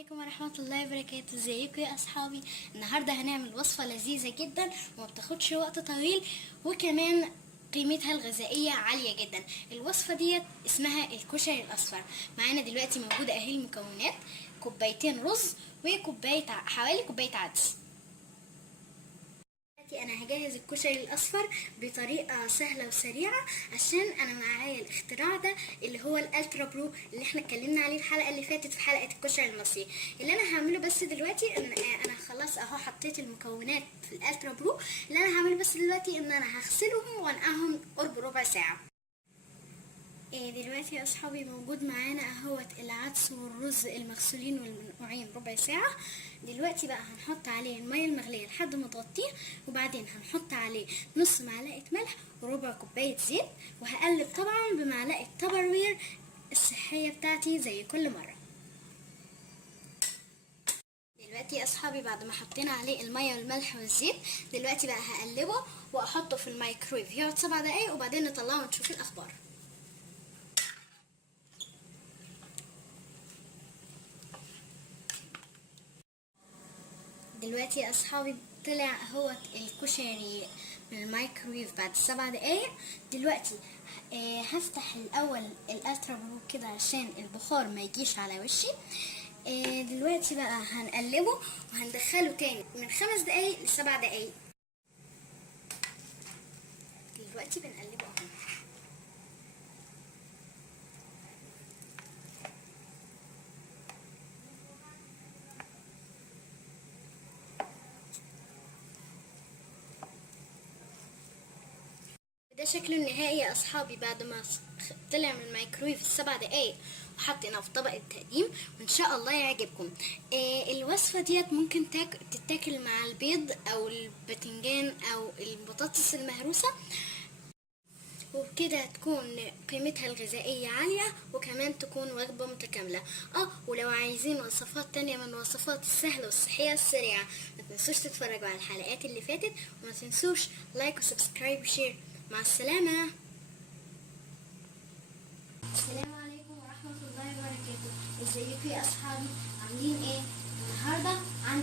عليكم ورحمة الله وبركاته. ازيكم يا اصحابي؟ النهاردة هنعمل وصفة لذيذة جدا وما بتاخدش وقت طويل، وكمان قيمتها الغذائية عالية جدا. الوصفة ديت اسمها الكشري الاصفر. معانا دلوقتي موجودة اهي المكونات: كوبايتين رز وكوباية حوالي كوباية عدس. انا هجهز الكشري الاصفر بطريقه سهله وسريعه عشان انا معايا الاختراع ده اللي هو الالترا برو اللي احنا اتكلمنا عليه الحلقه اللي فاتت في حلقه الكشري المصري. اللي انا هعمله بس دلوقتي انا خلاص اهو حطيت المكونات في الالترا برو. اللي انا هعمله بس دلوقتي ان انا هغسلهم وانقعهم قرب ربع ساعه. دلوقتي يا اصحابي موجود معانا اهوت العدس والرز المغسولين والمنقوعين ربع ساعه. دلوقتي بقى هنحط عليه الميه المغليه لحد ما تغطيه، وبعدين هنحط عليه نص معلقه ملح وربع كوبايه زيت، وهقلب طبعا بمعلقه تبروير الصحيه بتاعتي زي كل مره. دلوقتي يا اصحابي بعد ما حطينا عليه الميه والملح والزيت، دلوقتي بقى هقلبه واحطه في الميكرويف يقعد 7 دقايق، وبعدين نطلعه ونشوف الاخبار. دلوقتي يا اصحابي طلع اهوت الكشري من الميكرويف بعد 7 دقايق. دلوقتي هفتح الاول الالترا برو كده عشان البخار ما يجيش على وشي. دلوقتي بقى هنقلبه وهندخله تاني من 5 دقايق ل7 دقايق. دلوقتي بنقلبه اهو. ده شكله النهائي يا اصحابي بعد ما طلع من الميكرويف 7 دقايق وحطيناه في طبق التقديم، وان شاء الله يعجبكم. الوصفه ديت ممكن تتاكل مع البيض او الباذنجان او البطاطس المهروسه، وبكده تكون قيمتها الغذائية عالية، وكمان تكون وجبة متكاملة. ولو عايزين وصفات تانية من الوصفات السهلة والصحية السريعة، ما تنسوش تتفرجوا على الحلقات اللي فاتت، وما تنسوش لايك وسبسكرايب وشير. مع السلامة. السلام عليكم ورحمة الله وبركاته. ازيكم يا اصحابي؟ عاملين ايه؟ النهاردة عندي